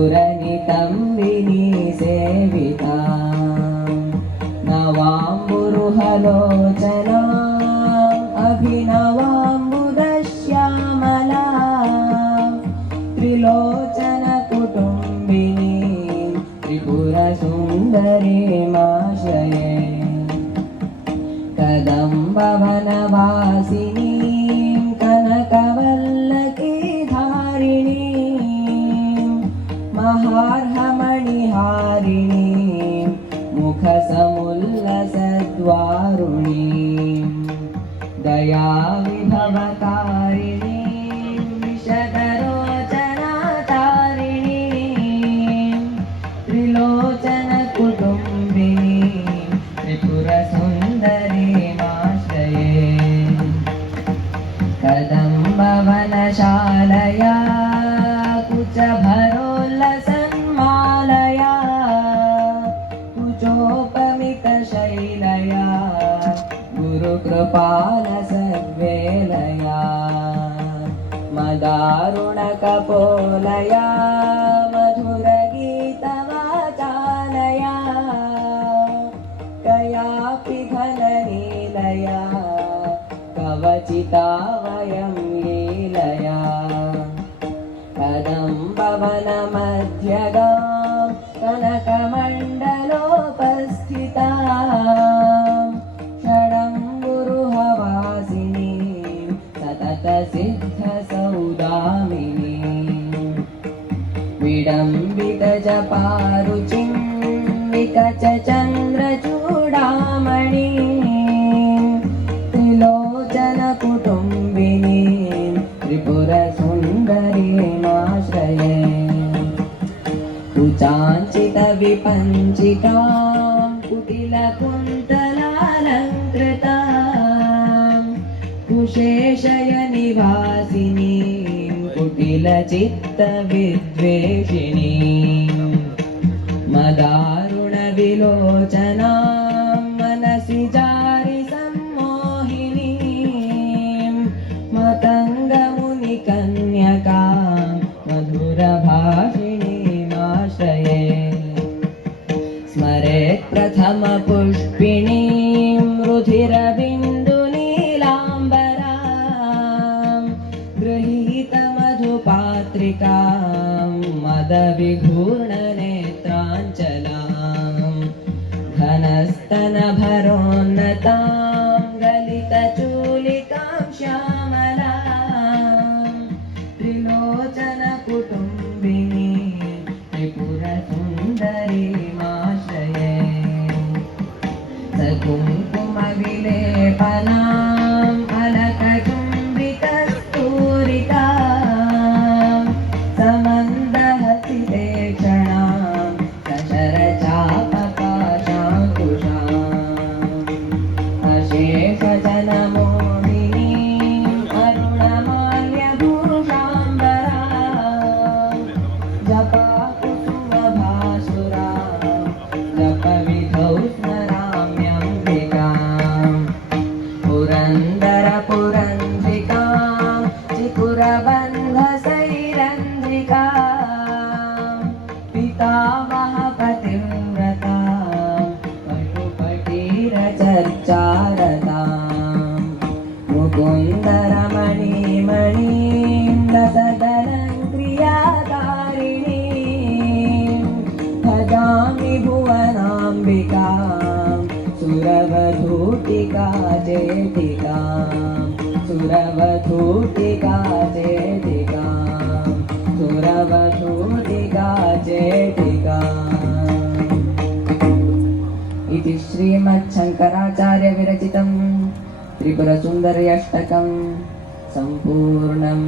सुरनितं विनिसेविता नवाम्बुरुहलोचना अभिनवाम्बुदश्यामला त्रिलोचनकुटुम्बिनी त्रिपुरसुन्दरीमाश्रये कदम्बवनवासिनी कनकवल्लकीधारिणी महार्हमणिहारिणी मुखसमुल्लसद्वारुणी दयाविभवतारिणी विशदरोचनातारिणी त्रिलोचनकुटुम्बिनी त्रिपुरसुन्दरीमाश्रये कदम्बवनशालया कुचभरोल्लसन्मालया कुचोपमितशैलया गुरुकृपालसद्वेलया मदारुणकपोलया मधुरगीतवाचालया कयापि घननीलया कवचिता वयं लीलया कदम्बवनमध्यगां कनकमण्डलोपस्थितां षडङ्गुरुहवासिनीं सततसिद्धसौदामिनीं विडम्बितजपारुचिं विकचचन्द्रचूडामणिं त्रिलोचनकुटुम्बिनीं त्रिपुरसुन्दरीमाश्रये कुचाञ्चितविपञ्चिकां कुटिलकुन्तलालङ्कृतां कुशेशयनिवासिनीं कुटिलचित्तविद्वेषिणीं मदारुणविलोचनां मनसि जारि सम्मोहिनीं मतङ्गमुनिकन्यकां मधुरभाषिणीमाश्रये स्मरेत् प्रथमपुष्पिणीं रुधिरबिन्दुनीलाम्बरां गृहीतमधुपात्रिकां मदविघूर्णनेत्राञ्चलां घनस्तनभरोन्नतां गलितचूलिकां श्यामलां त्रिलोचनकुटुम्बिनी त्रिपुरसुन्दरीमाश्रये सकुङ्कुमविलेपनाम् अलकचुम्बितस्तूरिकां समन्दहसितेक्षणां सशरचापकाशाङ्कुशाम् अशेषजनमोहिनीम् अरुणमाल्यभूषाम्बरां जपाकुसुमभासुरां जपविधौ स्मराम्यम्बिकां पुरन्दरपुरन्ध्रिकां चिकुरबन्धसैरन्ध्रिकां पितामहपतिव्रतां पटुपटीरचर्चारतां मुकुन्दरमणिमणीं दशदलङ्क्रियाकारिणीं भजामि भुवनाम्बिकां सुरवधूटिका चेतिकां सुरवधूटिका चेतिकां सुरवधूटिका चेतिकाम् इति श्रीमच्छङ्कराचार्य विरचितं त्रिपुरसुन्दरी अष्टकं सम्पूर्णम्।